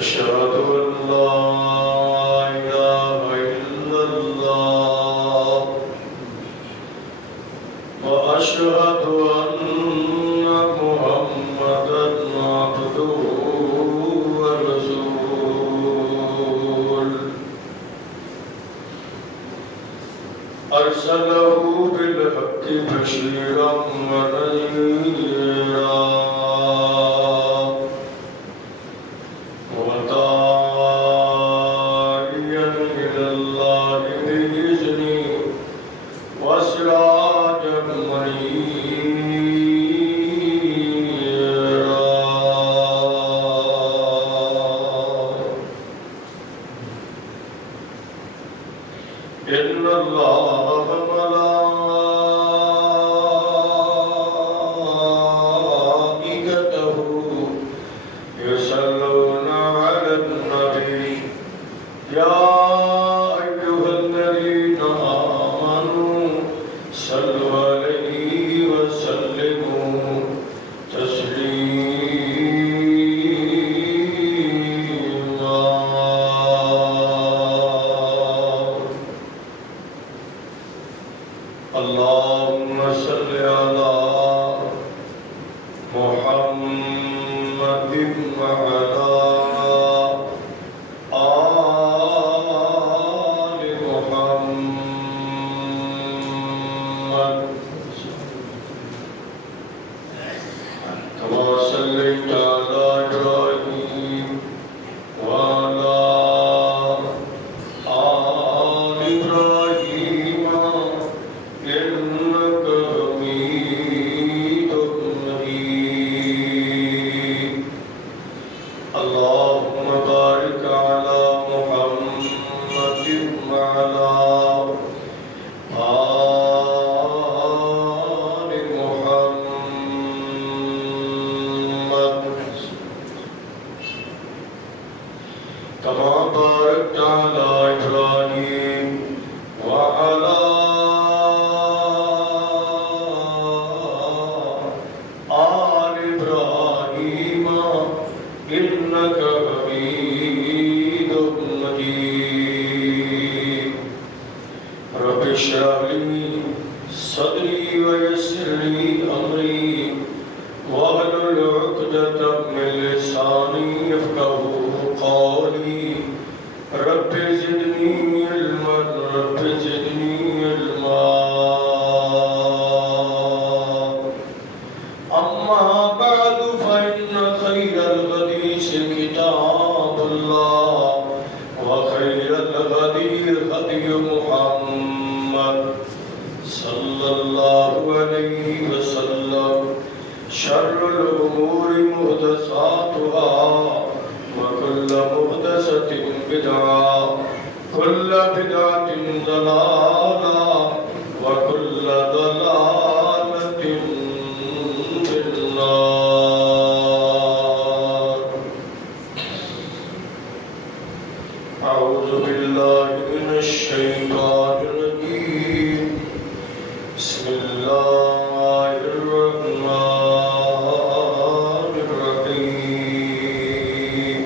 أشهد أن لا إله إلا الله وأشهد أن محمدا عبده ورسوله أرسله بالحق بشيرا ونذيرا وداعيا إلى الله بإذنه وسراجا منيرا إن الله وملائكته يصلون على النبي يا أيها الذين آمنوا صلوا عليه وسلموا تسليما اللهم صل على محمد وعلى آل محمد كما صليت على إبراهيم وعلى آل إبراهيم إنك حميد مجيد اللهم بارك على محمد وعلى آل محمد كما باركت على إبراهيم وعلى آل إبراهيم إنك حميد مجيد رب اشرح لي صدري ويسر لي أمري واحلل عقدة من لساني يفقهوا قولي رب زدني علما رب زدني علما أما بعد فإن خير الحديث كتاب الله وخير الهدي هدي محمد صلى الله عليه وسلم شر الأمور محدثاتها وكل محدثة بدعة كل بدعة ضلالة وكل ضلالة في النار أعوذ بالله من الشيطان الرجيم بسم الله الرحمن الرحيم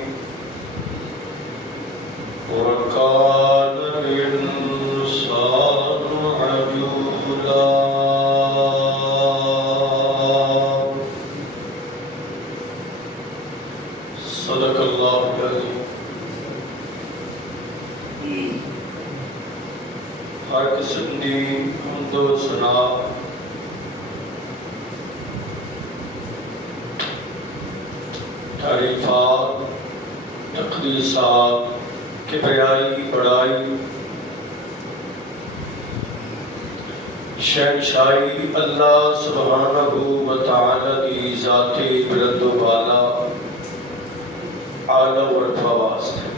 وكان الإنسان عجولا صدق الله العظيم ہر قسم دی حمد و ثنا تعریفات تقدیسات کبریائی بڑائی شہنشاہی اللہ سبحانہ و تعالی دی ذاتی بلند و بالا اعلیٰ و رتبہ واسطے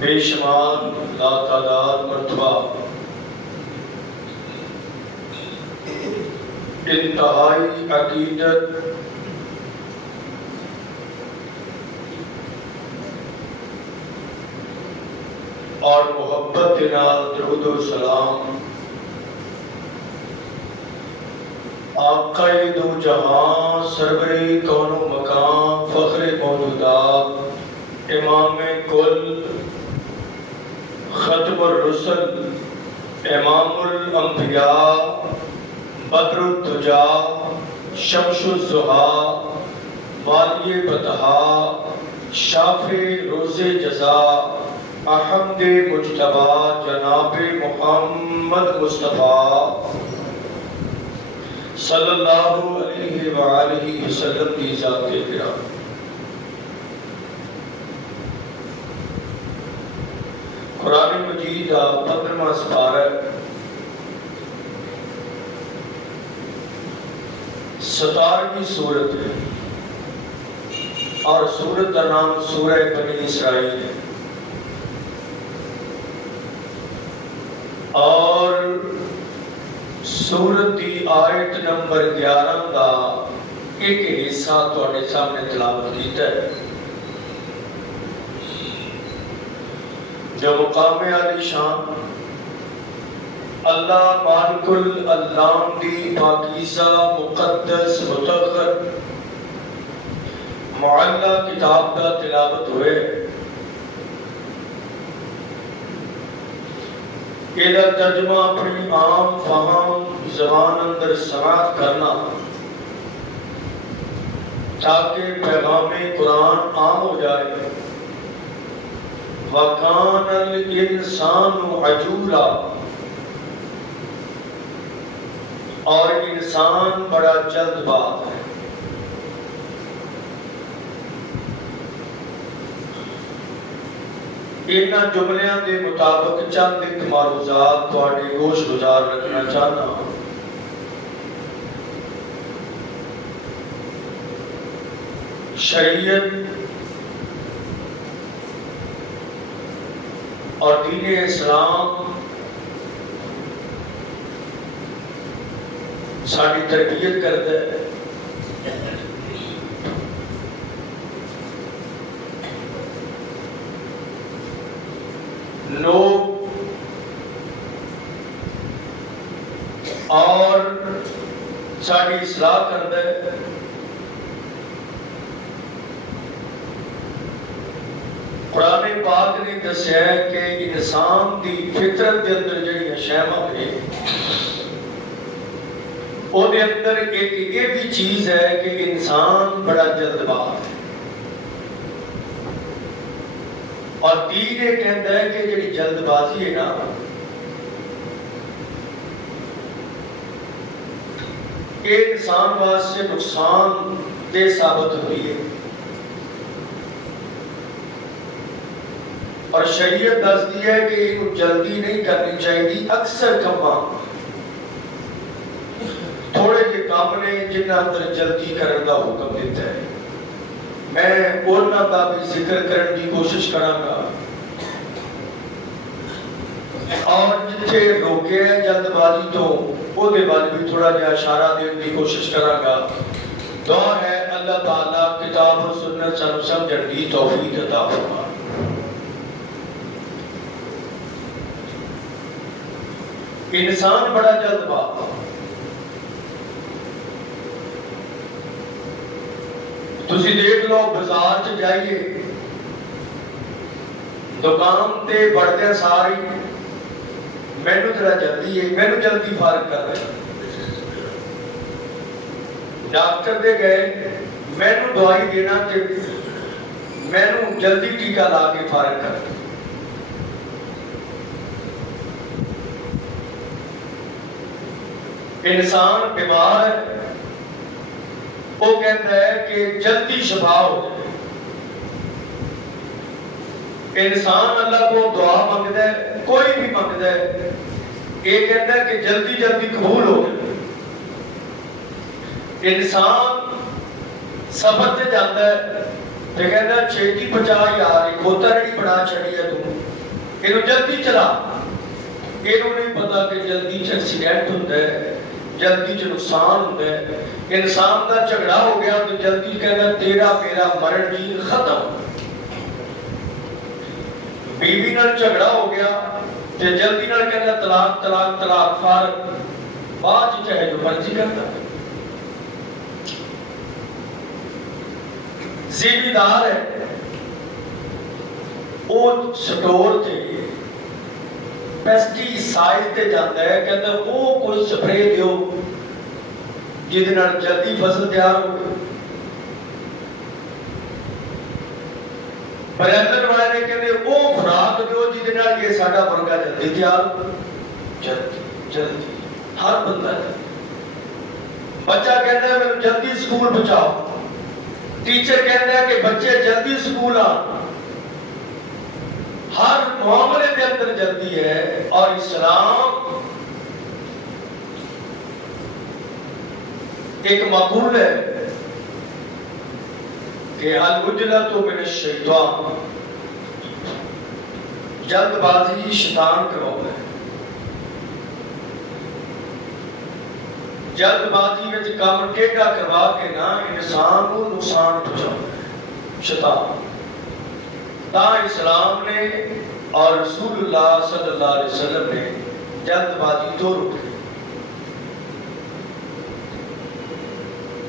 بے شمار لا تعداد مرتبہ انتہائی عقیدت اور محبت نال درود و سلام آقا دو جہاں سرور کون و مکان فخر موجودات امام کل ختم الرسل امام الانبیاء بدر الدجا شمس الضحیٰ والی بطحا شاف روز جزا احمد مجتبی جناب محمد مصطفیٰ صلی اللہ علیہ وآلہ وسلم کی ذات کرام۔ قرآن مجید کا 15واں سپارہ 17ویں سورت ہے اور سورت کا نام سورہ بنی اسرائیل ہے اور سورت کی آیت نمبر 11 کا ایک حصہ تواڈے سامنے تلاوت کیتا ہے جو مقام عالی شان اللہ مالک العلام دی پاکیزہ مقدس مطہر معلّہ کتاب کا تلاوت ہوئے یہ ترجمہ اپنی عام فہم زبان اندر سماعت کرنا تاکہ پیغام قرآن عام ہو جائے۔ وَكَانَ الْإِنسَانُ عَجُولًا اور انسان بڑا جلد باز ہے۔ انہاں جملیاں دے مطابق چند ایک معروضات تواڈے گوش گزار رکھنا چاہنا ہوں۔ شریعت اور دین اسلام ساری تربیت کرتا ہے۔ لوگ اور ساری اصلاح کرتا ہے۔ قرآن پاک نے دسیا ہے کہ انسان دی فطرت دے اندر جڑی شیواں ہے او دے اندر ایک یہ بھی چیز ہے کہ انسان بڑا جلد باز ہے اور دین یہ کہتا ہے کہ جڑی جلد بازی ہے نا یہ انسان واسطے نقصان دہ ثابت ہوئی ہے اور شریعت دستی ہے کہ یہ جلدی نہیں کرنی چاہیے۔ اکثر کما تھوڑے جے کام نے جنہاں اندر جلدی کرنے کا حکم دیتا ہے۔ میں انہاں دا بھی ذکر کرنے کی کوشش کراں گا اور جتھے روکے ہیں جلد بازی تو وہ دے بارے بھی تھوڑا جہا اشارہ دینے کی کوشش کراں گا۔ دعا ہے اللہ تعالیٰ کتاب و سنت سانو سمجھن دی توفیق عطا فرمائے۔ انسان بڑا جلد باز تسی دیکھ لو بازار چ جائیے دکان تے بڑھتے ساری مینو ذرا جلدی ہے مینو جلدی فارغ کر رہے ڈاکٹر دے گئے مینو دوائی دینا تے مینو جلدی ٹیکہ لا کے فارغ کر رہے انسان بیمار ہے وہ کہتا ہے کہ جلدی شفا ہو جائے۔ انسان اللہ کو دعا مانگتا ہے کوئی بھی مانگتا ہے یہ کہتا ہے کہ جلدی جلدی قبول ہو جائے۔ انسان سفر سے جاتا ہے تو کہتا ہے چھیتی پچا یار کھوتا نہیں بنا چڑی ہے تو یہ جلدی چلا یہ نہیں پتا کہ جلدی سے ایکسیڈنٹ ہوتا ہے جلدی سے نقصان ہوتا ہے۔ انسان کا جھگڑا ہو گیا تو جلدی کہنا تیرا میرا مرن جی ختم۔ بیوی نال جھگڑا ہو گیا تو جلدی نال کہنا طلاق طلاق طلاق فارغ بعد چاہے جو مرضی کرتا ہے۔ ਜ਼ਿਮੀਦਾਰ ਹੈ, ਉਹ ਸਟੋਰ ਤੇ ਪੈਸਟੀਸਾਈਡ ਤੇ ਜਾਂਦਾ ਹੈ, ਕਹਿੰਦਾ ਉਹ ਕੋਈ ਸਪਰੇ ਦਿਓ ਜਿਹਦੇ ਨਾਲ ਜਲਦੀ ਫਸਲ ਤਿਆਰ ਹੋਵੇ। ਬਰੈਲਰ ਵਾਲੇ ਨੇ ਕਹਿੰਦੇ ਉਹ ਖੁਰਾਕ ਦਿਓ ਜਿਹਦੇ ਨਾਲ ਇਹ ਸਾਡਾ ਮੁਰਗਾ ਜਲਦੀ ਤਿਆਰ ਹੋ। ਜਲਦੀ ਹਰ ਬੰਦਾ, ਬੱਚਾ ਕਹਿੰਦਾ ਮੈਨੂੰ ਜਲਦੀ ਸਕੂਲ ਪਹੁੰਚਾਓ, ਟੀਚਰ ਕਹਿੰਦਾ ਕਿ ਬੱਚੇ ਜਲਦੀ ਸਕੂਲ ਆ। हर मामले के अंदर जल्दी है। और इस्लाम एक मकूल है कि अल-उजलतु मिनश शैतान, जल्दबाजी शैतान करवाता है। जल्दबाजी में काम टेढ़ा करवा के ना इंसान को नुकसान पहुंचाता है शैतान। ता इस्लाम ने और रसूलुल्लाह सल्लल्लाहु अलैहि वसल्लम ने जल्दबाजी तो रोकी।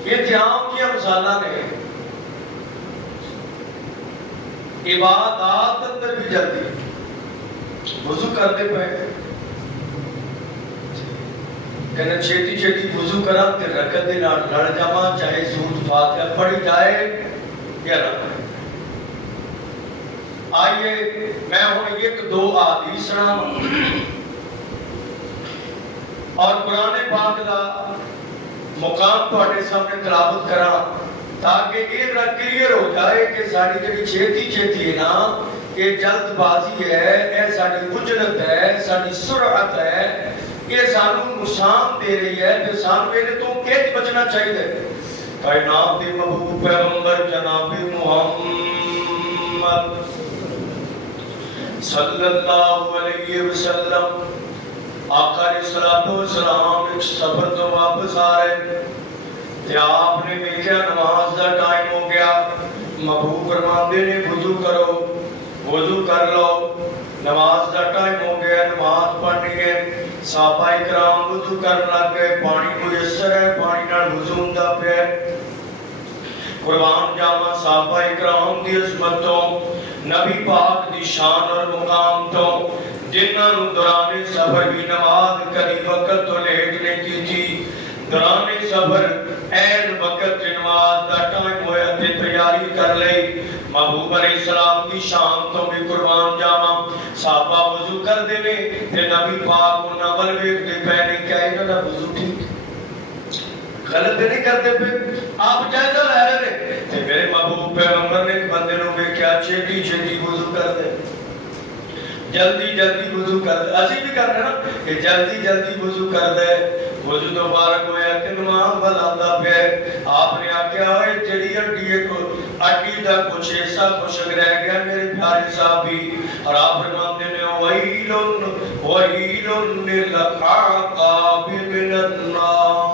ये ध्यान किया मिसाला ने इबादत अंदर भी जल्दी वुजू करते पे कहना छेती छेती वुजू करा ते रकत दे नाल लड़ जावा, चाहे सूरत फातिहा पढ़ी जाए या ना। आइए मैं हुण एक दो हदीस सुनावां और कुरान पाक दा मुकाम तुहाडे सामने तिलावत करा ताकि ये क्लियर हो जाए कि साडी जिहड़ी छेती छेती है ना, ये जल्दबाजी है, ये साडी उजरत है, साडी सुरअत है, ये सानू नुकसान दे रही है। ते सानू इहदे तो किंज बचना चाहिए। कायनात दे महबूब पैगंबर जनाब मुहम्मद सल्लल्लाहु अलैहि वसल्लम आका अलैहिस्सलातु वस्सलाम एक सफर तो वापस आ रहे ते आपने देखा नमाज का टाइम हो गया। महबूब फरमाते ने वुजू करो, वुजू कर लो, नमाज का टाइम हो गया, नमाज पढ़नी है। साहबा इकराम वुजू करने लग गए, पानी मुयस्सर है, पानी नाल वुजू हुंदा पिया। कुर्बान जावा साहबा इकराम दी इज़्ज़त तो, नबी पाक दी शान और मुकाम तो, जिन्हां नूं दौराने सफर भी नमाज कदी वक्त तो लेट नहीं की थी। दौराने सफर ऐन वक्त नमाज दा टाइम होया ते तैयारी कर लई। महबूब अलैहिस्सलाम की शान तो भी कुर्बान जावा साहबा वुजू करदे ने ते नबी पाक उन्हां वल वेखदे पए ने कि इन्हां दा वुजू ठीक गलत नहीं करते पे, आप जायजा ले रहे ने। ते मेरे महबूब पैगंबर ने एक बंदे नूं वेख्या छेती छेती वुजू करदे, जल्दी जल्दी वुजू करदे। असीं भी करदे ना कि जल्दी जल्दी वुजू करदे। वुजू तो बारक होया ते नमाज वल आंदा पिया। आपने आख्या ओए जेड़ी हड्डी हड्डी दा कुछ हिस्सा खुशक रह गया मेरे प्यारे साहबी। और आप फरमाते ने वहीलुन वहीलुन लिल आकाबि मिनन नार।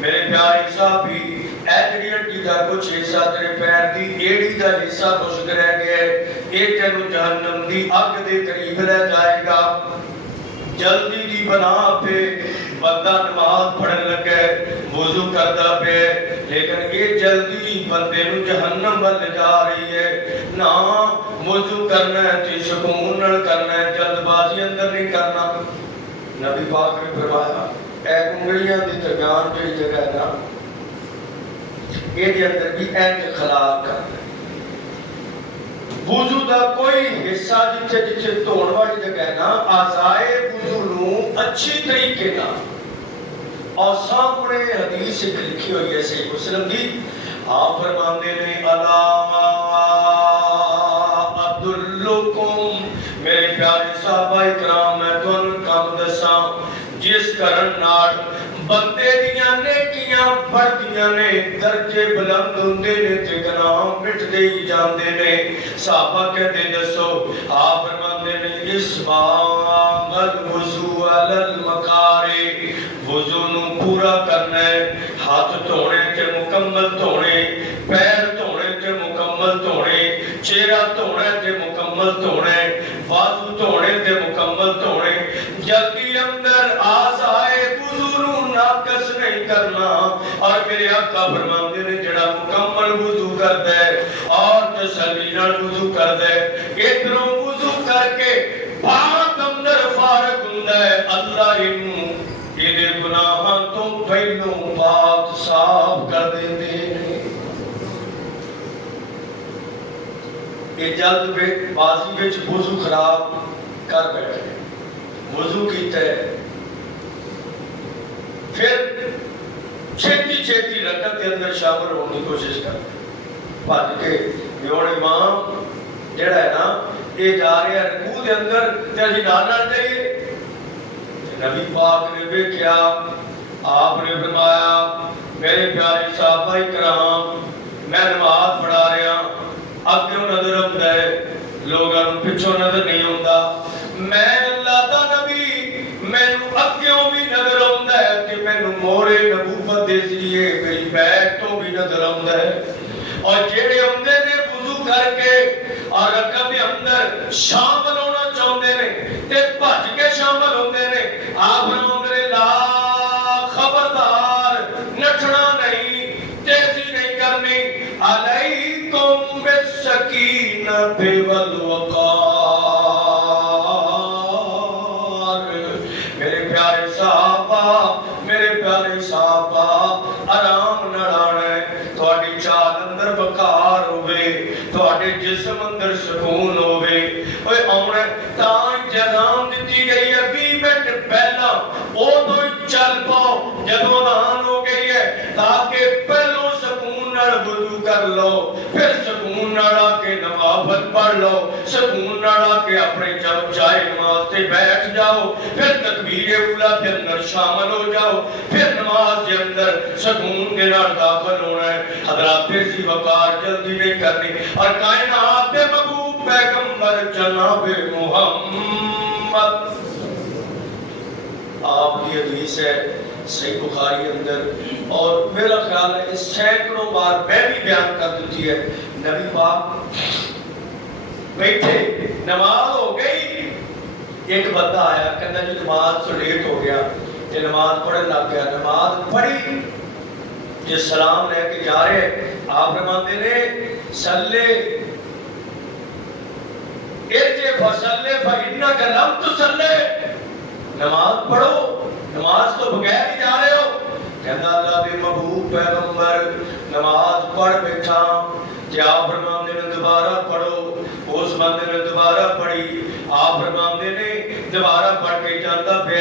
मेरे प्यारे साहबी ऐ हड्डी दा कुछ हिस्सा तेरे पैर दी एड़ी दा हिस्सा खुशक रह गया, ये तेनू जहन्नम दी अग दे करीब ले जाएगा। जल्दी दी बना पे बंदा नमाज पढ़न लगे, वुजू करदा पे, लेकिन ये जल्दी बंदे नू जहन्नम वल जा रही है। ना वुजू करना है ते सुकून नाल करना है, जल्दबाजी अंदर नहीं करना। नबी पाक ने फरमाया ऐ उंगलियां दे दरमियान जेड़ी जगह है ना, ये अंदर भी इंज खलाल करना। वुजू दा कोई हिस्सा जिथे जिथे धोण वाली जगह है ना, आज़ाए वुजू नू अच्छी तरीके नाल। और सामने हदीस लिखी हुई है सही मुस्लिम दी। आप फरमाते ने अला अदुल्लुकुम, मेरे प्यारे साहबा इकराम मैं तुहानू काम दसां जिस करन नाल बंदे दियां नेकियां बढ़दियां ने, दर्जे बुलंद हुंदे ने ते गुनाह मिटदे ही जांदे ने। साहबा कहते दसो, आप फरमाते ने इस बांगल वुजू अलल मकारे, वुजू नू पूरा करना है। हाथ धोने ते मुकम्मल धोने, पैर धोने ते मुकम्मल धोने, चेहरा धोना ते मुकम्मल धोने, बाजू धोने ते मुकम्मल धोने। जल्दी अंदर आज़ाए वुजू नू नाकस नहीं करना, मेरे आका फरमाते ने जड़ा मुकम्मल वुजू करता है और तसल्ली नाल वुजू करता है, इधरों वुजू करके पाक अंदर फारग हुंदा है, अल्लाह इनू इहदे गुनाहां तो पहलों पाक साफ कर देंदे ने। ये जल्दबाजी विच वुजू खराब कर बैठे, वुजू कीता है फिर छेती छेती रकत के अंदर शामिल होने की कोशिश करते, भज के भी हुण इमाम जिहड़ा है ना ये जा रहा रकू के अंदर ते असीं नाल नाल जाइए। नबी पाक ने वेख्या, आपने फरमाया मेरे प्यारे साहबा इकराम, मैं नमाज पढ़ा रहा, अग्गों नजर आउंदा है, लोगों नूं पिछों नजर नहीं आउंदा, मैं अल्लाह दा नबी मैनू अग्गों भी नजर आउंदा है ते मैनू मोहरे नबूवत दे जरिए मेरी बैठ तो भी नजर आउंदा है। और जेड़े आउंदे ने वुजू करके और रकअत दे अंदर शामिल होना चाहुंदे ने ते भज के शामिल होंदे ने, आप फरमाउंदे ने ला खबरदार नठना नहीं, तेजी नहीं करनी, अलैकुम बिस्सकीनति वल वक़ार। मेरे प्यारे साहबा आराम नाल आना है, तुहाडी चाल अंदर वकार होवे, तुहाडे जिस्म अंदर सुकून होवे। ओए आउणा तां इंतजाम दित्ती गई है 20 मिनट पहला उदों ही चल पाओ जदों अज़ान हो गई है, ताकि पहलों सुकून नाल वुजू कर लो, फिर सुकून नाल आके नवाफल पढ़ लो, सुकून नाल आके अपने जब चाहे नमाज से बैठ जाओ, फिर तकबीर उला के अंदर शामिल हो जाओ, फिर नमाज के अंदर सुकून के नाल दाखिल होना है। हजरात तेजी वकार जल्दी नहीं करनी। और कायनात के महबूब पैगंबर जनाब मुहम्मद, आपकी हदीस है सही बुखारी अंदर, और मेरा ख्याल है इस सैकड़ों बार मैं भी बयान कर देती है, नबी पाक बैठे नमाज हो गई, एक बंदा आया कहता जी नमाज तो लेट हो गया, ये नमाज पढ़ने लग गया, नमाज पढ़ी ये सलाम लेके जा रहे, आप फरमाते ने सल्ले इरजे फसल्ले फइन्नका लम तुसल्ले, नमाज पढ़ो, नमाज तो बगैर ही जा रहे हो। कहता अल्लाह दे महबूब पैगंबर नमाज पढ़ बैठा, जे आप फरमाते ने दोबारा पढ़ो, उस बंदे ने दोबारा पढ़ी, आप फरमाते ने दोबारा पढ़ के जाता पे,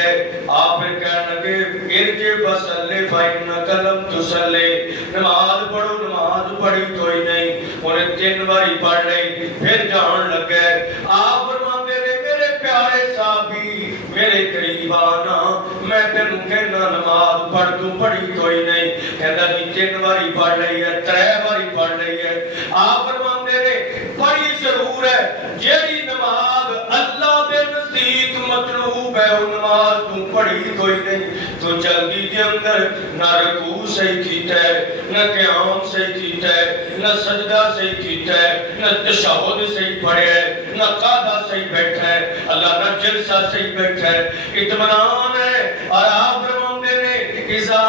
आप फिर कहने लगे इरजे फसल्ले फइन्नका लम तुसल्ले, नमाज पढ़ो, नमाज पढ़ी कोई नहीं, उन्हें 3 बारी पढ़ ली, फिर जान लगे। आप फरमाते ने मेरे प्यारे साहबी मेरे करीब आना, मैं तेनू कहना नमाज पढ़, तू पढ़ी कोई नहीं, कहता जी 3 बारी पढ़ ली है, 3 बारी पढ़ ली है। आप फरमाते ने पढ़ी जरूर है, जेड़ी नमाज अल्लाह दे नजदीक मतलूब है वो नमाज तू पढ़ी कोई नहीं, तू जल्दी के अंदर ना रुकू सही कीता है, ना क़याम सही कीता है, ना सजदा सही कीता है, ना तशहुद सही पढ़ा है, ना कादा सही बैठा है, अल्लाह ना जलसा सही बैठा है, इत्मीनान है। और आप फरमाते ने इज़ा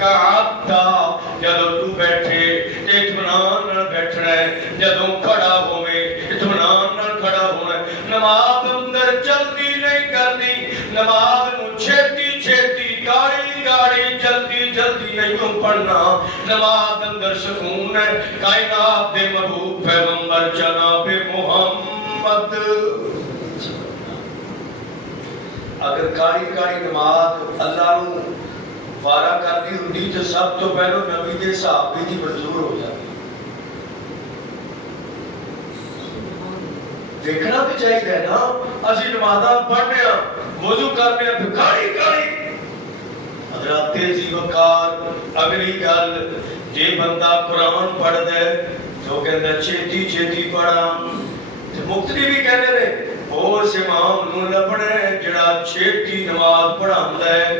कअता, जदों तू बैठे ते इत्मीनान नाल बैठना है, जदों खड़ा होवे इत्मीनान नाल खड़ा होना है। नमाज अंदर जल्दी नहीं करनी, नमाज नूं छेती छेती गाड़ी गाड़ी जल्दी जल्दी नहीं पढ़ना, नमाज अंदर सुकून है। कायनात दे महबूब पैगंबर जनाब मुहम्मद, अगर काली काली नमाज अल्लाह नूं वारा करनी हुंदी तो सब तो पहले नबी दे सहाबी दी मंजूर हो जाती। देखना भी चाहिए ना, असी नमाज़ां पढ़ने वुजू करने काली काली। हज़रत तेजी वकार अगली गल, जे बंदा कुरान पढ़दा है तो कहंदा छेती छेती पढ़ा, ते मुक्तदी भी कहंदे ने उस इमाम नूं लभना है जिहड़ा छेती नमाज पढ़ांदा है,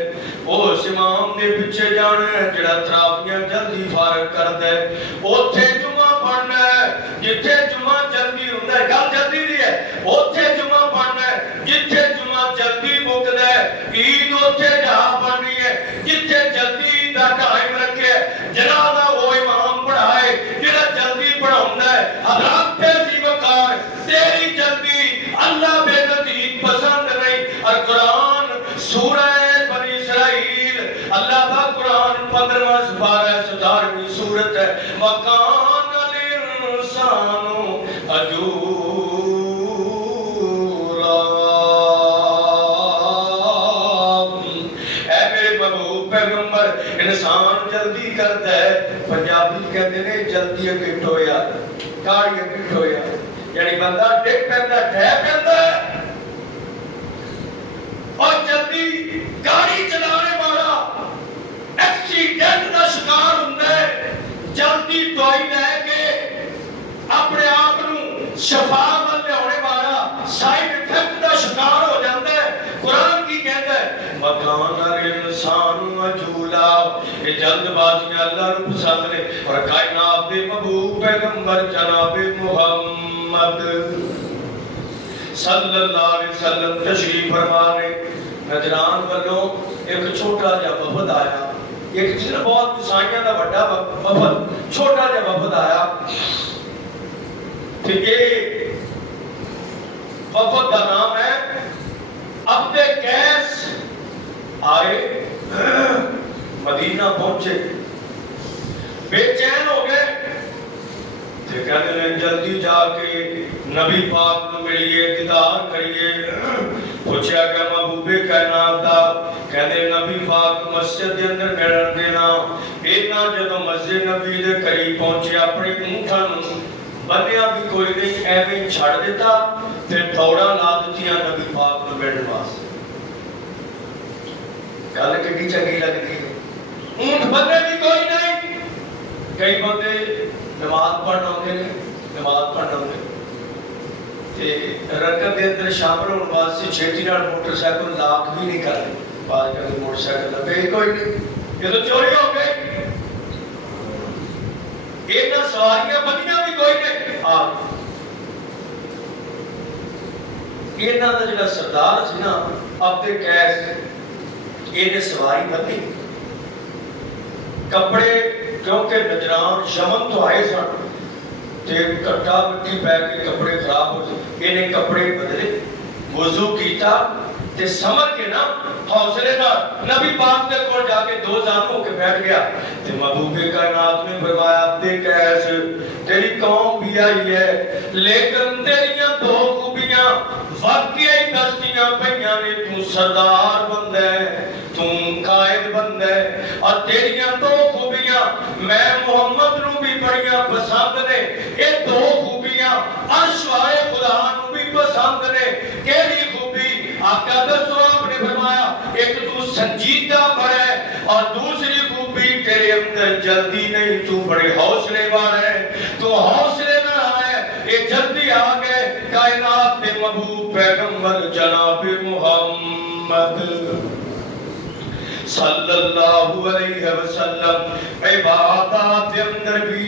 उस इमाम दे पिछे जाना है जिहड़ा तरावियां जल्दी फारग करदा है, ओथे जुमा पढ़ना है जिथे जुमा जल्दी हुंदा है, गल जल्दी दी है, ओथे जुमा पढ़ना है जिथे जुमा जल्दी मुकदा है। ईद उत्थे जा बननी है जिथे जल्दी दा टाइम रखे जनाजा वो इमाम पढ़ाए जिहड़ा जल्दी पढ़ाउंदा है। हज़रत तेरी वकार तेरी जल्दी अल्लाह बेनज़ीर पसंद नहीं। और कुरान सूरह बनी इसराइल अल्लाह का कुरान 15वां सुपारा 17वीं सूरत है। मकान इंसानो अजूरा ऐ मेरे महबूब पैगंबर इंसान जल्दी करता है। पंजाबी कहते ने जल्दी अगिट होया गाड़ी अगिट होया यानी बंदा डिग पैंदा ढह पैंदा और जल्दी गाड़ी चलाने वाला एक्सीडेंट का शिकार होता है। जल्दी दवाई लैके अपने आप को शफा वाल लियाने वाला साइड इफेक्ट का शिकार हो जाता है। कुरान की कहता है मकान इंसान अजूला ये जल्दबाजियां अल्लाह को पसंद ने। और कायनात के महबूब पैगंबर जनाब मुहम्मद सल्लल्लाहु अलैहि वसल्लम तशरीफ फरमा ने नजरान वालों एक छोटा जिहा वफद आया। एक जिसने बहुत ईसाइयों का बड़ा वफद छोटा जिहा वफद आया तो ये वफद का नाम है अब्दे कैस। आए मदीना पहुंचे बेचैन हो गए कहते जल्दी जाके नबी पाक को मिलिए दीदार करिए। पूछा कि महबूबे कायनात दा कहते नबी पाक मस्जिद के अंदर मिलन देना। इन्ना जदों मस्जिद नबी दे करीब पहुंचे अपनी ऊंठां नूं बन्निया भी कोई नहीं एवें छड़ दिता फिर दौड़ा ला दित्तियां नबी पाक को मिलने वास्ते। गल कितनी चंगी लगती है। ऊंट बन्ने भी कोई नहीं। कई बंदे नमाज पढ़न आते हैं नमाज पढ़न आते ते रंगत के अंदर शामिल होने वास्ते छेती नाल मोटरसाइकिल लाख भी नहीं करते। बात करते मोटरसाइकिल लगे कोई नहीं ये तो चोरी हो गई। इन्हां सवारियां बनियां भी कोई नहीं। इन्हां दा जिहड़ा सरदार सी ना अब्दे कैस इन्हें सवारी बनी कपड़े क्योंकि नजरान यमन तो आए सन ते कट्टा मिट्टी पै के कपड़े खराब हो गए। इन्हें कपड़े बदले वुजू कीता ते समझ के ना हौसले नाल नबी पाक दे कोल जाके दो जाम होके बैठ गया ते महबूबे कायनात ने फरमाया अब्दे कैस तेरी कौम भी आई है लेकिन तेरियां दो खूबियां वाकई दसदियां पईयां ने। तू सरदार बंदा है तू कायद बंदा है और तेरियां दो खूबियां मैं मुहम्मद नू भी बड़ियां पसंद ने। ये दो खूबियां अर्श वाले खुदा नू भी पसंद ने। केड़ी खूबी आका दसो आपने फरमाया एक तू संजीदा बड़ा है और दूसरी खूबी तेरे अंदर जल्दी नहीं तू बड़े हौसले वाला है। तू हौसले ना आए ये जल्दी आ गए। कायनात के महबूब पैगंबर जनाब मुहम्मद सल्लल्लाहु अलैहि वसल्लम इबादत के अंदर भी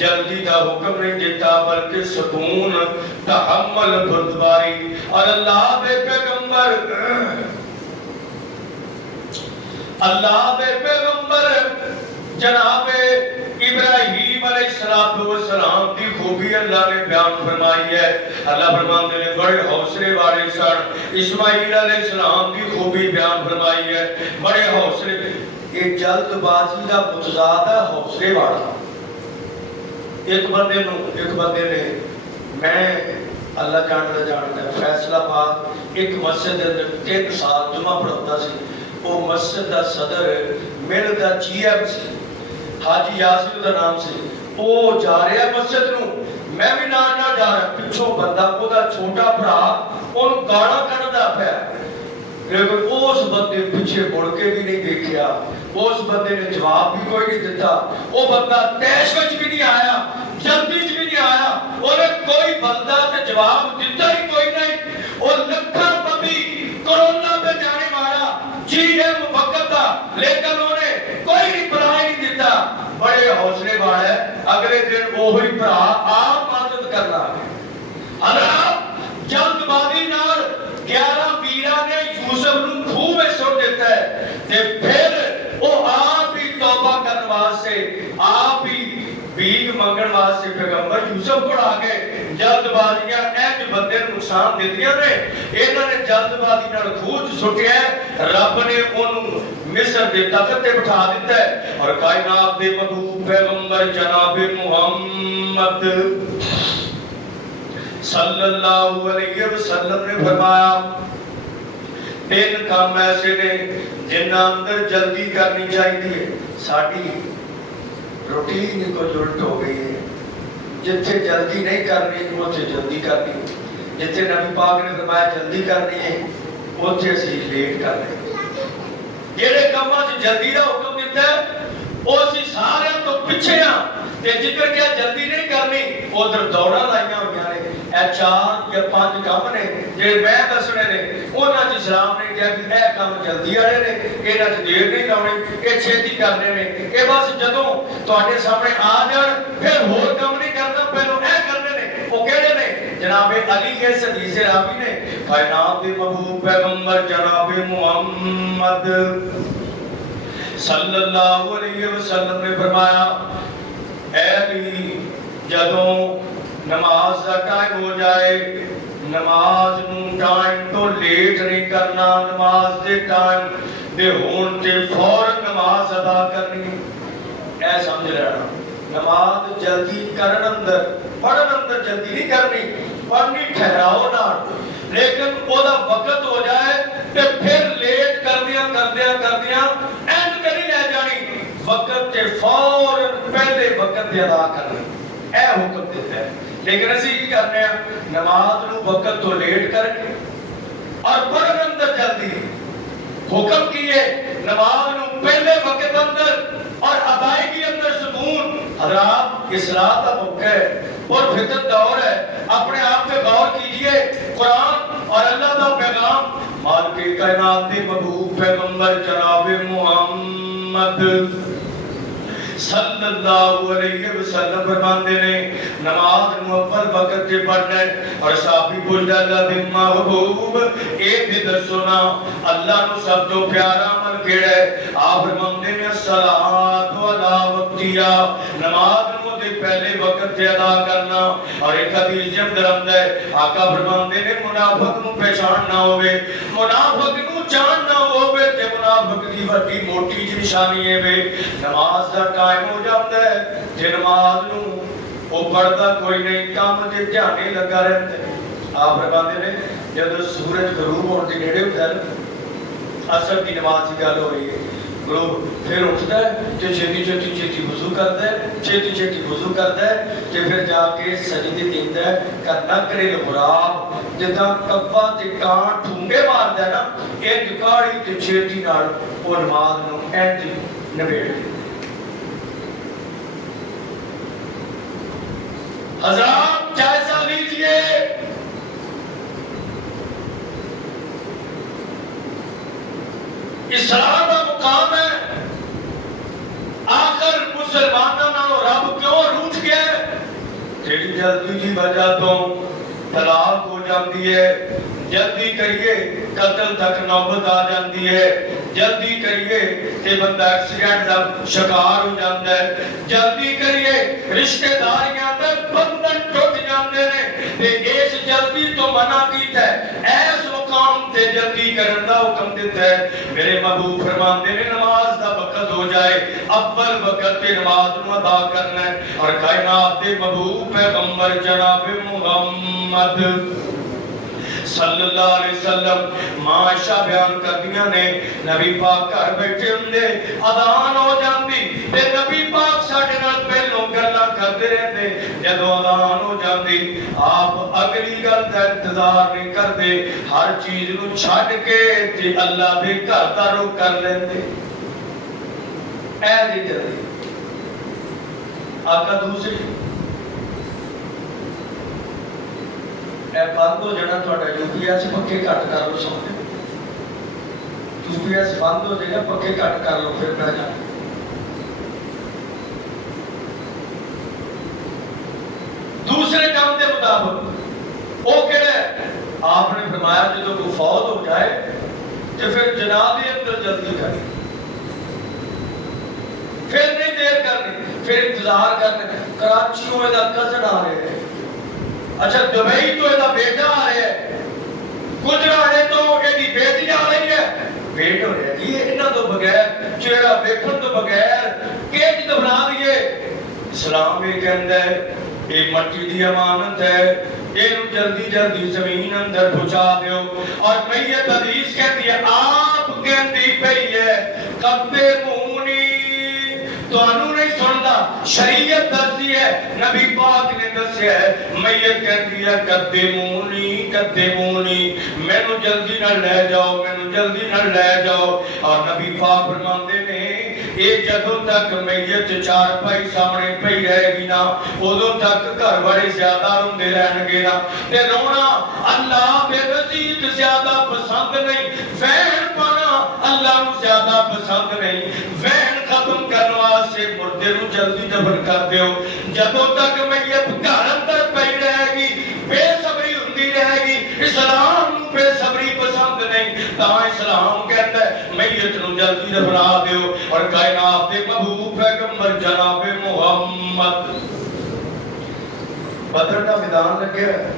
जल्दी का हुक्म नहीं देता बल्कि सुकून तहम्मुल बुर्दबारी। और अल्लाह के पैगंबर जनाब इब्राहीम अलैहिस्सलाम की खूबी अल्लाह ने बयान फरमाई है। अल्लाह फरमाते हैं बड़े हौसले वाले सन। इस्माइल अलैहिस्सलाम की खूबी बयान फरमाई है बड़े हौसले। ये जल्दबाजी का मुतजाद है हौसले वाला। एक बंदे ने मैं अल्लाह जानता फैसलाबाद एक मस्जिद अंदर 3 साल जुमा पढ़ाता सी। वो मस्जिद का सदर मेरे का जीएम सी हाजी यासिर का नाम से। वो जा रहा मस्जिद नूं मैं भी नाल नाल जा रहा पिछों बंदा ओदा छोटा भरा ओनू गाना कढ़दा पिया लेकिन उस बंदे पीछे मुड़ के भी नहीं देखा। उस बंदे ने जवाब भी कोई नहीं दिता। वो बंदा तैश विच भी नहीं आया जल्दी च भी नहीं आया। और कोई बंदा ते जवाब दिता ही कोई नहीं। और लखा बंदी कोरोना पे जाने वाला जीएम वक्त दा लेकिन उन्हें कोई रिप्लाई नहीं दिता। बड़े हौसले वाला है। अगले दिन वही भरा आप मदद करना जल्दबाजी नाल 11 वीरां ने यूसुफ नूं खूह में सुट दिता है। वास्ते आप ही भीख मंगण वास्ते पैगंबर यूसुफ को आ गए। जल्दबाजियां इंज बंदे नूं नुकसान दिंदियां ने। इन्हां ने जल्दबाजी नाल खूह च सुट्टिया, रब ने उन्होंने मिस्र के तख्त ते बिठा दिता है। और कायनात दे महबूब पैगंबर जनाब मुहम्मद सल्लल्लाहु अलैहि वसल्लम ने फरमाया, तीन काम ऐसे ने जिन्हां अंदर जल्दी करनी चाहिए। साडी रूटीन ही कुछ उल्ट हो गई है। जिथे जल्दी नहीं करनी उथे जल्दी करनी, जिथे नबी पाक ने फरमाया जल्दी करनी है उथे असीं लेट कर रहे। जेड़े कामां 'च जल्दी दा हुक्म दिता है वो असीं सारिਆਂ तो पिछे हां ते जिक्र किया जल्दी नहीं करनी, उधर दौड़ा लाइयां होईयां ने। ए 4 या 5 काम ने जेड़े मैं दसने ने, उन्हां 'च इस्लाम ने कहा कि ए काम जल्दी वाले ने, इन्हां 'च देर नहीं लाउणी, ये छेती करने ने। ये बस जदों तुहाडे सामने आ जाण फिर होर काम नहीं करना, पहलों ए करने ने। वो केड़े ने? जनाबे अली के हदीस रावी ने कायनात दे महबूब पैगंबर जनाबे मुहम्मद सल्लल्लाहु अलैहि वसल्लम ने फरमाया, ऐ अली जदों नमाज का टाइम हो जाए, नमाज नूं टाइम तो लेट नहीं करना, नमाज दे टाइम दे होण ते फौरन नमाज अदा करनी। ऐ समझ लेना, नमाज जल्दी करन अंदर पढ़न अंदर जल्दी नहीं करनी, पढ़नी ठहराओ नाल, लेकिन ओदा वक्त हो जाए ते फिर लेट करदियां एंड करी ले जानी, वक्त ते फौरन पहले वक्त ते अदा करनी। ऐ हुक्म दिता है। लेकिन असीं की करने आ, नमाज नूं वक्त तो लेट करके और पढ़न अंदर जल्दी। हुक्म की है नमाज नूं पहले वक्त अंदर और अदायगी अंदर सुकून। हज़रात इस्लाह का मौका है और फितर दौर है, अपने आप पे गौर कीजिए। कुरान और अल्लाह का पैगाम मालिक कायनात के महबूब पैगंबर जनाब मुहम्मद सल्लल्लाहु अलैहि वसल्लम फरमाते ने, नमाज नूं अव्वल वक्त ते पढ़ना है। और साहबी पुछदा अल्लाह दे महबूब ए भी दसो ना अल्लाह नूं सब तो प्यारा अमल केड़ा है? आप फरमाते ने सलात अला वक्तिया, नमाज नूं दे पहले वक्त ते अदा करना। और एक हदीस दे अंदर आंदा है आका फरमाते ने मुनाफिक नूं पहचान ना होवे, मुनाफिक नूं जान ना होवे ते मुनाफिक दी वड्डी मोटी जी निशानी है वे नमाज दा टाइम हो जाता है जे नमाज नूं वो पढ़दा कोई नहीं, काम ते ध्यान ही लगा रहंदा। आप फरमाते ने जब सूरज गरूब होने के नेड़े होता है, असर की नमाज की गल हो रही है, गरूब फिर उठता है तो छेती वुजू करता है, छेती वुजू करता है तो फिर जाके सजदे देता है। करना करे गुराब जिदा कब्बा ते कां ठूंगे मारदा है ना, इंज काली ते छेती नाल वो नमाज नूं इंज नवेड़ दे। हज़रात जायजा लीजिए, इस्लाम का मुकाम है। आखिर मुसलमानों नालों रब क्यों रूठ गया? तेरी जल्दी की वजह तो तलाक हो जाती है, जल्दी करिए कत्ल तक नौबत आ जाती है, जल्दी करिए ते बंदा एक्सीडेंट का शिकार हो जाता है, जल्दी करिए रिश्तेदारियां ते बंधन टूट जाते हैं। ते इस जल्दी तो मना कीता है, ऐस मुकाम ते जल्दी करने का हुक्म दिता है। मेरे महबूब फरमाते ने नमाज का वक्त हो जाए अव्वल वक्त ते नमाज नूं अदा करना है। और कायनात दे महबूब पैगंबर जनाब मुहम्मद सल्लल्लाहु अलैहि वसल्लम माशा बयान करदियां ने, नबी पाक घर बैठे हुंदे अजान हो जांदी ते नबी पाक साडे नाल पहलों गल्लां करदे रहंदे। जदों अजान हो जांदी आप अगली गल दा इंतजार नहीं करदे, हर चीज नूं छड्ड के ते अल्लाह दे घर दा रुख कर लेंदे। ऐ दी जल्दी आका दूसरी बंद हो जाना, थोड़ा यूपीएस पक्के घट कर लो, समझ यूपीएस बंद हो जाएगा, पक्के घट कर लो, फिर बह जाना। दूसरे काम के मुताबिक वो केड़ा आपने फरमाया जो कोई फौत हो जाए तो फिर जनाब के अंदर जल्दी करे। پھر نہیں دیر کرنی، پھر انتظار کرنے. کراچیوں یہ کزن آ رہے ہیں، اچھا دبئی تو یہ بیٹا آ رہا ہے، گجرانے تو یہ بیٹی آ رہی ہے. ویٹ ہو رہا ہے جی انہاں تو بغیر چہرہ ویکھن تو بغیر کیج دبنا دیے. اسلام یہ کہندا ہے یہ مٹی دی امانت ہے، یہ جلدی جلدی زمین اندر پہنچا دیو. اور میت حدیث کہتی ہے آپ کہندی پئی ہے قدمونی، تو انہوں نہیں سندا، شریعت دستی ہے، نبی پاک نے دسیا ہے. میت کہتی ہے قدمونی قدمونی، مینوں جلدی نہ لے جاؤ، مینوں جلدی نہ لے جاؤ. اور نبی پاک فرماندے نے یہ جدوں تک میت چار پائی سامنے پئی رہے گی نا ادوں تک گھر بڑے زیادہ روندے رہن گے نا. تے رونا اللہ بے نزیر زیادہ پسند نہیں، وین پانا اللہ نو زیادہ پسند نہیں. وین ختم کرنے واسطے مردے نو جلدی دفن کر دیو. جدوں تک میت گھر اندر پئی رہے گی بے صبری ہوندی رہے گی. اسلام نو بے صبری پسند نہیں، تاں اسلام کہتا ہے میت نو جلدی دفنا دیو. اور کائنات دے محبوب پیغمبر جناب محمد بدر کا میدان لگے ہے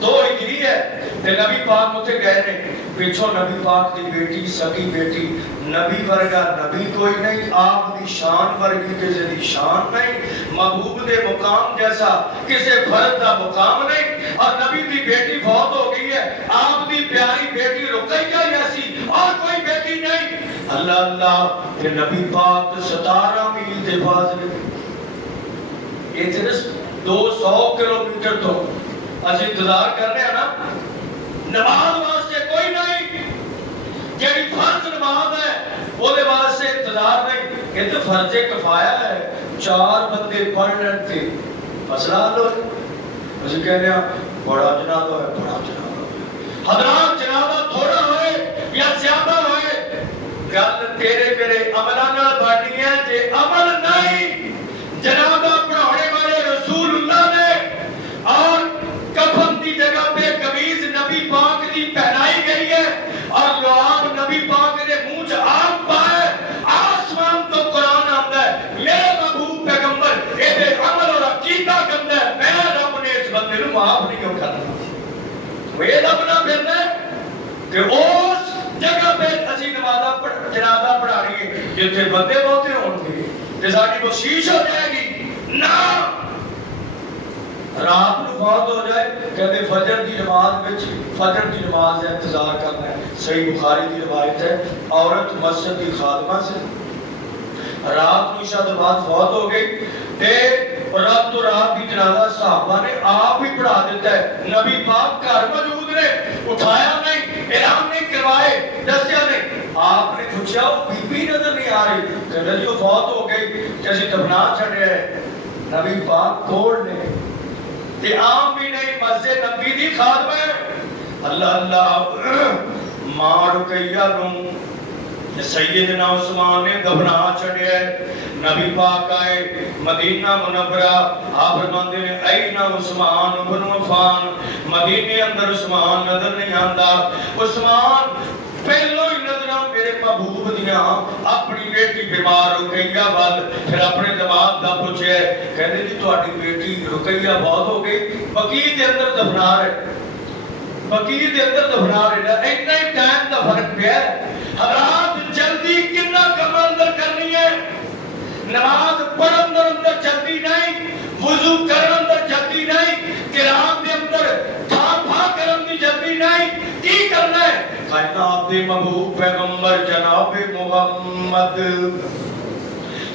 2 ہجری ہے تے نبی پاک اتنے گئے نے. پچھوں نبی پاک دی بیٹی سکی بیٹی، نبی ورگا نبی کوئی نہیں، آپ دی شان ورگی کسی دی شان نہیں، محبوب دے مقام جیسا کسی فرد دا مقام نہیں. اور نبی دی بیٹی فوت ہو گئی ہے، آپ دی پیاری بیٹی رقیہ جیسی اور کوئی بیٹی نہیں. اللہ اللہ کہ نبی پاک 17 میل دے فاصلے یہ صرف 200 کلومیٹر تو اسی انتظار کر رہے ہیں نا. نماز واسطے کوئی نہیں، جیڑی فرض نماز ہے وہ دے واسطے انتظار نہیں. یہ تو فرض کفایہ ہے، 4 بندے پڑھ لیتے مسئلہ حل ہو. اسی کہنے ہیں بڑا جنازہ ہے، بڑا جنازہ ہے. حضرات جنازہ تھوڑا ہوئے یا زیادہ ہوئے گل تیرے میرے عملہ نہ بڑھنی ہے. جے عمل نہیں جنازہ پڑھانے والے رسول اللہ نے اور کفن دی جگہ پہ قمیض نبی پاک دی پہنائی گئی ہے اور لعاب نبی پاک نے منہ چ آپ پائے. آسمان تو قرآن آتا ہے میرے محبوب پیغمبر یہ عمل اور عقیدہ کرتا ہے، میں رب نے اس بندے کو معاف نہیں کیوں کرنا. وہ یہ لبنا پھرنا ہے کہ اس جگہ پہ اسی جنازہ پڑھانی ہے جتنے بندے بہتے ہون گے کہ ساری بخشش ہو جائے گی. نہ رات کو فوت ہو جائے کہتے فجر کی نماز وچ فجر کی نماز کا انتظار کرنا ہے. صحیح بخاری کی روایت ہے عورت مسجد کی خادمہ سے رات کو عشاء کے بعد فوت ہو گئی تے رات تو رات کی جنازہ صحابہ نے آپ ہی پڑھا دیتا ہے. نبی پاک گھر موجود نے، اٹھایا نہیں، اعلان نہیں کروائے، دسیا نہیں. آپ نے پوچھا وہ بی بی نظر نہیں آ رہی، کہتے جو فوت ہو گئی جیسے دفنا چھڑے ہے. نبی پاک کوڑ نے تے عام بھی نہیں، مسجد نبی دی خادمہ ہے. اللہ اللہ ماں رقیہ نوں سیدنا عثمان نے دفنا چھڑیا ہے. نبی پاک آئے مدینہ منورہ، آپ فرماتے ہیں این عثمان بن عفان، مدینے اندر عثمان نظر نہیں آتا. عثمان پہلو ہی نظرہ میرے محبوب دیاں اپنی بیٹی بیمار رقیہ وال، پھر اپنے دماغ دا پوچھے کہنے جی تہاڈی بیٹی رقیہ بہت ہو گئی بقیع دے اندر دفنا رہے، بقیع دے اندر دفنا رہے. اتنا ہی ٹائم دا فرق پیا ہے. حضرات جلدی کتنا کم اندر کرنی ہے، نماز پڑھن اندر جلدی نہیں، وضو کرن اندر جلدی نہیں، قرآن دے اندر تھا تھا کرن دی جلدی نہیں. کی کرنا ہے؟ کائنات دے محبوب پیغمبر جناب محمد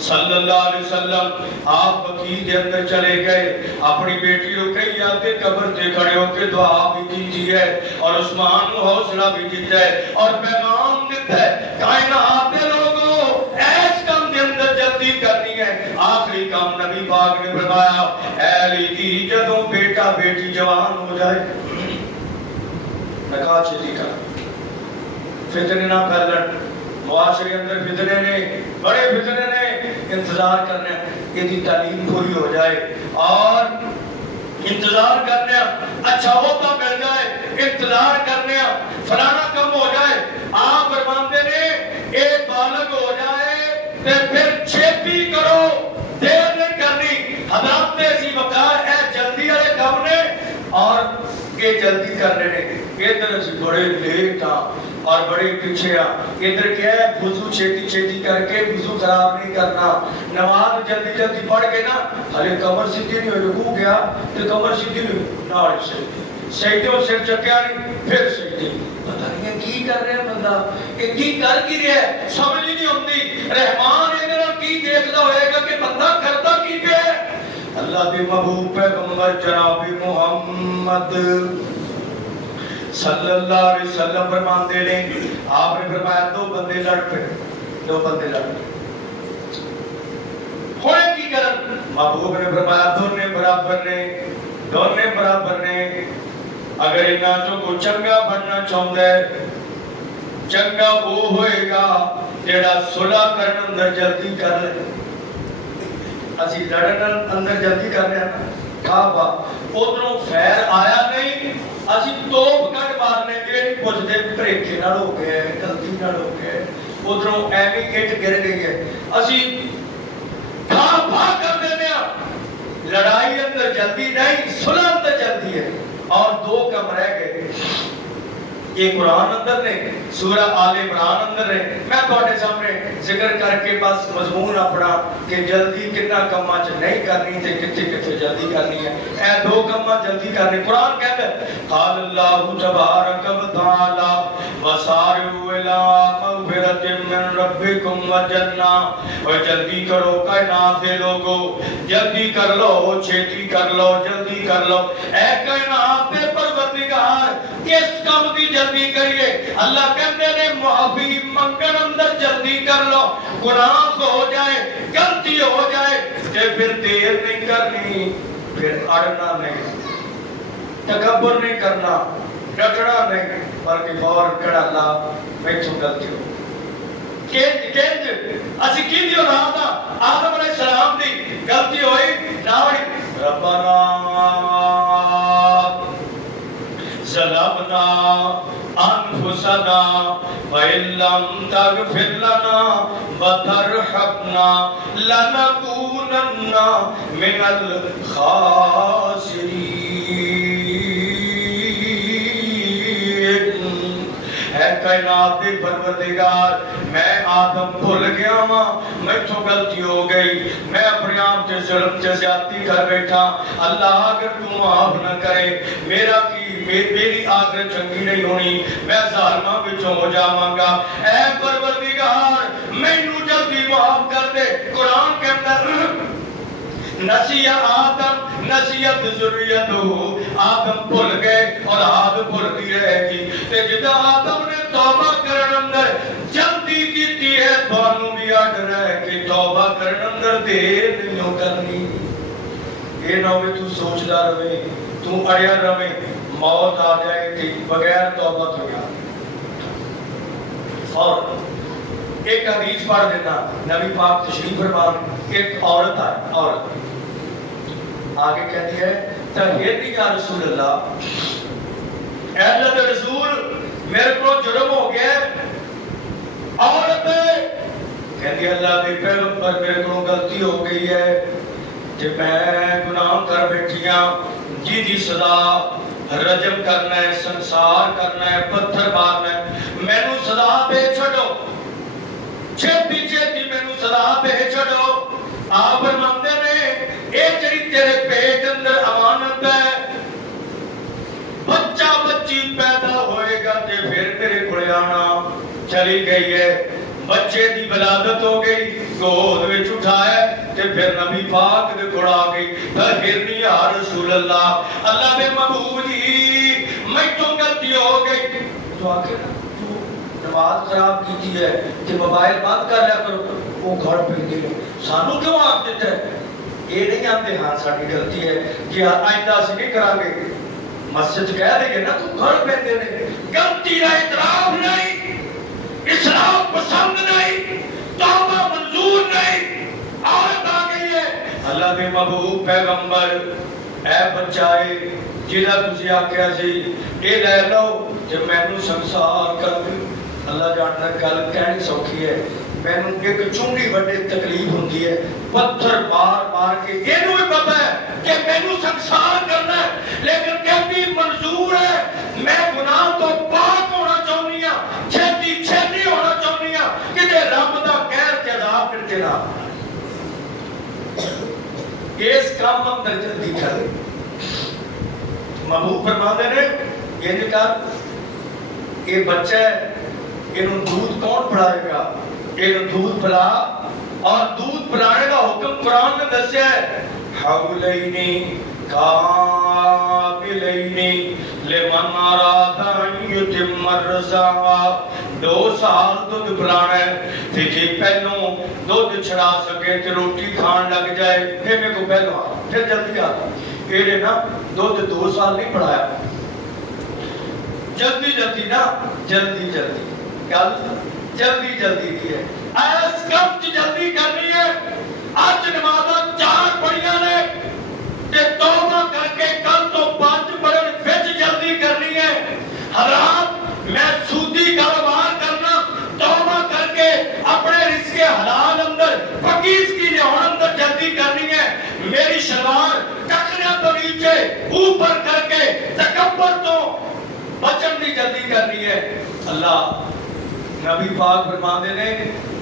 صلی اللہ علیہ وسلم آپ بقیع دے اندر چلے گئے، اپنی بیٹی رقیہ کے قبر تے کھڑے ہو کے دعا بھی کیتی ہے اور عثمان کو حوصلہ بھی دیتا ہے اور پیغام دیتا ہے کائنات دے لوگوں ایس کام دے اندر جلدی کرنی ہے. آخری کام نبی پاک نے فرمایا اے علی دی جدوں بیٹا بیٹی جوان ہو جائے نکاح چھتی کر، فتنے نہ پھیلن. معاشرے اندر فتنے نے بڑے فتنے نے انتظار کرنا کہ دی تعلیم پوری ہو جائے اور انتظار کرنا اچھا ہوتا مل جائے، انتظار کرنا فلانا کم ہو جائے. آپ فرماتے نے ایک بالغ ہو جائے ते फिर छेती करो, देर नहीं करनी। हजरत सी वकार है जल्दी वाले काम ने और ये जल्दी कर रहे हैं। इधर असी बड़े लेट हाँ और बड़े पीछे हाँ। इधर क्या है, वुजू छेती छेती करके वुजू खराब नहीं करना, नमाज जल्दी जल्दी पढ़ के ना हले कमर सीधी नहीं हुई, रुकू गया तो कमर सीधी नहीं हुई, नाल सजदे सिर चक्या नहीं, फिर सजदे। पता नहीं है की कर रहा है बंदा, ये की कर की रहा है, समझ ही नहीं आती। रहमान इहदे नाल की देखदा होएगा कि बंदा करदा की पिया है। अल्लाह दे महबूब पैगंबर जनाब मुहम्मद सल्लल्लाहु अलैहि वसल्लम फरमाते ने, आपने फरमाया दो बंदे लड़ पे, दो बंदे लड़ होए की करन, महबूब ने फरमाया दोने बराबर ने, दोने बराबर ने। अगर इन्हां चों कोई चंगा बनना चाहुंदा है, चंगा वो होएगा जेड़ा सुलह करन अंदर जल्दी कर ले। असी लड़न अंदर जल्दी कर रहे हैं ना, खाबा उधरों फैर आया नहीं, असी तोप कट मारने ये नहीं पुछते भरेखे नाल हो गए, गलती नाल हो गए, उधरों एवी इट गिर गई है, असी खा खा कर देने। लड़ाई अंदर जल्दी नहीं, सुलह अंदर जल्दी है। और दो कम रह गए, ये कुरान अंदर ने, सूरा आल इमरान अंदर ने। मैं ਤੁਹਾਡੇ सामने जिक्र करके बस मजमून अपना कि जल्दी कितना कम्मा च नहीं करनी ते किथे किथे जल्दी करनी है। ए दो कम्मा जल्दी करने कुरान कहता है, क़ाल अल्लाहु तबारक व तआला वसारिउ इला मग़फ़िरतिन मिन रब्बिकुम व जन्नह। और जल्दी करो कायनात दे लोगो, जल्दी कर लो, छेती कर लो, जल्दी कर लो। ए कायनात दे परवरदिगार किस काम की जल्दी करिए? अल्लाह कहते ने माफी मंगन अंदर जल्दी कर लो, गुनाह हो जाए, गलती हो जाए ते फिर देर नहीं करनी, फिर अड़ना नहीं, तकब्बुर नहीं करना, डटना नहीं, बल्कि फौरन कहना अल्लाह मैथों गलती हो। असी की औलाद आदम अलैहिस्सलाम दी गलती होई ना होई, रब्बना ज़लमना अनफुसना व इल्लम तग़फिर लना व तरहमना लनकूनन्ना मिनल खासिरीन। है कायनात दे परवरदिगार, मैं आदम भूल गया वा, मैथों गलती हो गई, मैं अपने आप से जुल्म से ज्यादती कर बैठा। अल्लाह अगर तू माफ न करे, मेरा की मेरी आखिरत चंगी नहीं होनी, मैं ज़ालिमां विचों हो जावांगा। ऐ परवरदिगार मैनू जल्दी माफ कर दे। कुरान के अंदर नसिया आदम नसियत ज़ुर्रियतहु, आदम भूल गए और आद भूलती रहेगी। ते जिदा आदम ने तौबा करन अंदर जल्दी कीती है, थानू भी आर्डर है कि तौबा करन अंदर देर नहीं करनी। ये ना होवे तू सोचदा रहे, तू अड़िया रहे, मौत आ जाए थी बगैर तौबा तो यार। और एक हदीस पढ़ देना, नबी पाक तशरीफ फरमान, एक औरत है, औरत आगे कहती है तहियती या रसूल अल्लाह, ऐ अल्लाह के रसूल मेरे को जुर्म हो गया। औरत कहती है अल्लाह के पैगंबर मेरे को गलती हो गई है, कि मैं गुनाह कर बैठी हां, जी सदा रजम करना है, संसार करना है, पत्थर मारना है, मैनू सदा दे छड़ो, छेती छेती मैनू सदा दे छड़ो। आप फरमाते ने ये जड़ी तेरे पेट अंदर अमानत है, बच्चा बच्ची पैदा होएगा ते फिर मेरे को आना। चली गई है, बच्चे की विलादत हो गई, गोद में उठाया ते फिर नबी पाक दे कोल आ गई। फिर नहीं या रसूल अल्लाह, अल्लाह दे महबूब जी मैथों गलती हो गई। तो आखिर तू नमाज खराब की है ते मोबाइल बंद कर लिया करो, वो घर पे गए सानू क्यों आप देता है? ये नहीं आते हाँ साडी गलती है कि आइंदा असीं नहीं करांगे, मस्जिद कह देंगे ना तू घर पे दे दे। गलती का इतराफ नहीं, इस्लाम पसंद नहीं, तौबा मंजूर नहीं। औरत आ गई है, अल्लाह के महबूब पैगंबर ऐ बचाए जिहदा तुसीं आख्या सी ये लै लो जे मैनू संसार कर दे। अल्लाह जानदा गल कहनी सौखी है, मैनू एक चूंडी वड्डे तकलीफ होंदी है, पत्थर मार मार के इहनू भी पता है कि मैनू संसार करना है, लेकिन कहती मंजूर है, मैं गुनाह तो पाक होना चाहनी हां, छेती छेती होना चाहनी हां कि रब दा कहर ते अज़ाब करके ना इस काम अंदर जल्दी करे। महबूब फरमाते ने ये निकाल ये बच्चा है, इन्हू दूध कौन पिलाएगा, इन्हू दूध पिला, और दूध पिलाने का हुक्म कुरान ने दस्या है, हौलैनी काबिलैनी लिमन अरादा अन युतिम्मा रज़ा। 2 साल दूध पिलाना है, ते जे पहलों दूध छड़ा सके ते रोटी खान लग जाए फिर मेरे को पहलो फिर जल्दी आ ये ना दूध 2 साल नहीं पिलाया, जल्दी जल्दी ना जल्दी जल्दी गल जल्दी जल्दी की है, ऐस कब जल्दी करनी है। आज नमाज़ 4 पढ़िया ने ते तौबा करके कल तो 5 पढ़न विच जल्दी करनी है। हराम मैं सूदी कारोबार करना तौबा करके अपने रिस्के हलाल अंदर पकीज की लिहान अंदर जल्दी करनी है। मेरी शलवार टखने तो नीचे ऊपर करके तकब्बर तो बचन की जल्दी करनी है। अल्लाह नबी पाक फरमाते ने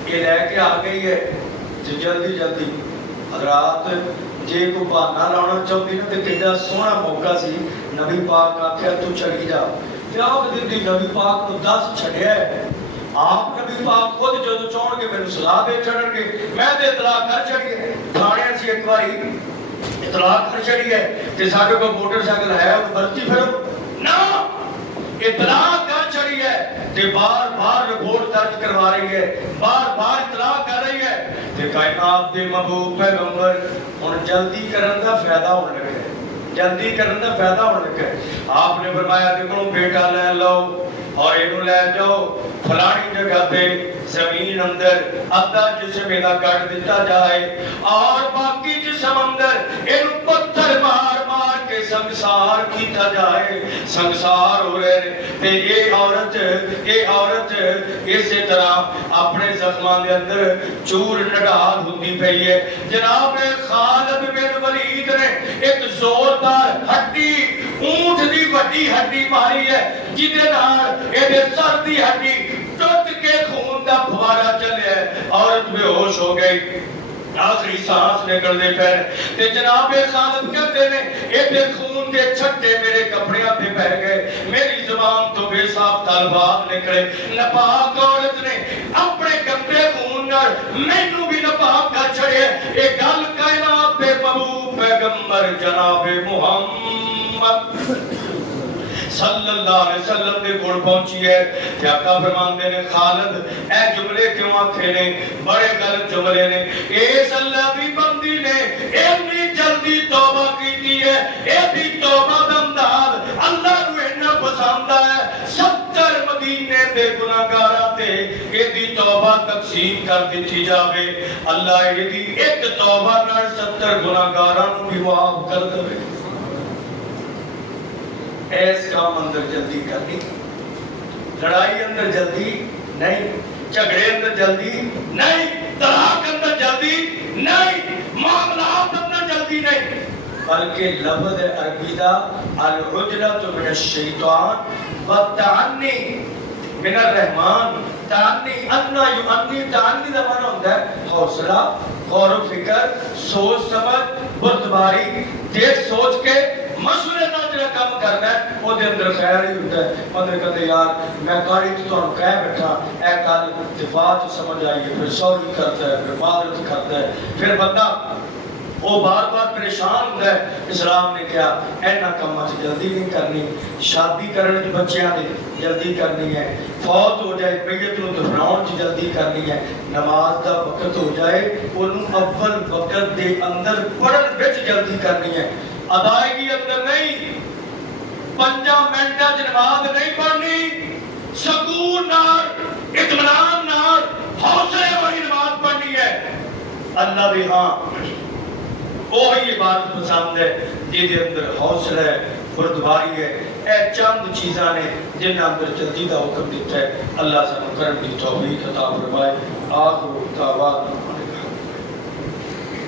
ये लेके आ गई है जो जल्दी जल्दी रात जे को बहाना लाना चाहती ना तो कितना सोहना मौका सी। नबी पाक आख्या तू चली जा, क्या दी नबी पाक को 10 छड़िया है। आप नबी पाक खुद जो चाहणगे मैनू सलाह दे छड़नगे, मैं तो इतलाह कर छड़ी है। थाने से एक बारी इतलाह कर छड़ी है ते साडे कोल मोटरसाइकिल है और बरती फिरो ना, इतलाह कर छड़ी है ते बार-बार रिपोर्ट दर्ज करवा रही है, बार-बार इतलाह कर रही है ते कायनात दे महबूब पैगंबर हुण जल्दी करन दा फायदा होने लगा, जल्दी करन दा फायदा होने लगा। आपने फरमाया देखो बेटा ले लो और इनू ले जाओ फलानी जगह पे जमीन अंदर अद्धा जिस्म इहदा कट दिता जाए और बाकी जिस्म अंदर इनू पत्थर मार मार के संसार कीता जाए। संसार हो रहे ते ये औरत इसी तरह अपने जख्मां दे अंदर चूर नडाल हुंदी पई है। जनाब खालिद बिन वलीद ने एक जोरदार हड्डी ऊंट दी वड्डी हड्डी मारी है जिदे नाल इहदे सर दी हड्डी टुट के खून दा फवारा चलिया, औरत बेहोश हो गई, आखिरी सांस निकलने पे ते जनाब खालिद कहते ने इहदे खून दे छट्टे मेरे कपड़ियां पे पै गए, मेरी जुबान तो बेसाफ तलवार निकले। नापाक औरत ने अपने गंदे खून नाल मैनू भी नापाक कर छड़िया। ये गल कायनात दे महबूब पैगंबर जनाब मुहम्मद सल्लल्लाहु अलैहि वसल्लम दे कोल पहुंची है ते आका फरमांदे ने खालिद ए जुमले क्यों आखे ने, बड़े गलत जुमले ने। इस अल्लाह दी बंदी ने इतनी जल्दी तौबा कीती है, एदी तौबा दा अंदाज अल्लाह नू इतना पसंद है 70 मदीने दे गुनाहगारां ते एदी तौबा तकसीम कर दी जावे, अल्लाह एदी एक तौबा नाल 70 गुनाहगारां नू भी माफ कर देवे। ऐस काम अंदर जल्दी करनी, लड़ाई अंदर जल्दी नहीं, झगड़े अंदर जल्दी नहीं, तलाक अंदर जल्दी नहीं, मामलात अंदर जल्दी नहीं, बल्कि लफ्ज़ अरबी दा अल उजलतु मिन शैतान व तअन्नी मिन रहमान। तअन्नी अन्ना युअन्नी, तअन्नी दा माना होता है हौसला, गौर व फिक्र, सोच समझ, बुर्दबारी, देख सोच के मशवरे नाल जेड़ा काम करना है ओदे अंदर खैर ही होता है। बंदे कहते यार मैं गाड़ी तो तुहानू कह बैठा ए गल ते बाद समझ आई है, फिर सॉरी करता है, फिर मादरत करता है, फिर बंदा वो बार-बार परेशान होता है। इस्लाम ने कहा इन्हां कामां च जल्दी नहीं करनी, शादी करने च बच्चों की जल्दी करनी है, फौत हो जाए मैयत नूं दफनाउण च जल्दी करनी है, नमाज का वक्त हो जाए उन्होंने अव्वल वक्त के अंदर पढ़न विच जल्दी करनी है, अदायगी अंदर नहीं। 5 मिनटां च नमाज नहीं पढ़नी, सकून नाल इत्मीनान नाल हौसले वाली नमाज पढ़नी है। अल्लाह भी हाँ वही इबादत पसंद है जिहदे अंदर हौसला है, ਗੁਰਦੁਆਰੀ ਹੈ। ਇਹ ਚੰਦ ਚੀਜ਼ਾਂ ਨੇ ਜਿਨ੍ਹਾਂ ਅੰਦਰ ਜਲਦੀ ਦਾ ਹੁਕਮ ਦਿੱਤਾ ਹੈ। ਅੱਲਾਹ ਸਾਨੂੰ ਕਰਨ ਦੀ ਤੌਫੀਕ ਅਤਾ ਫਰਮਾਏ। ਆਖਿਰ दावाना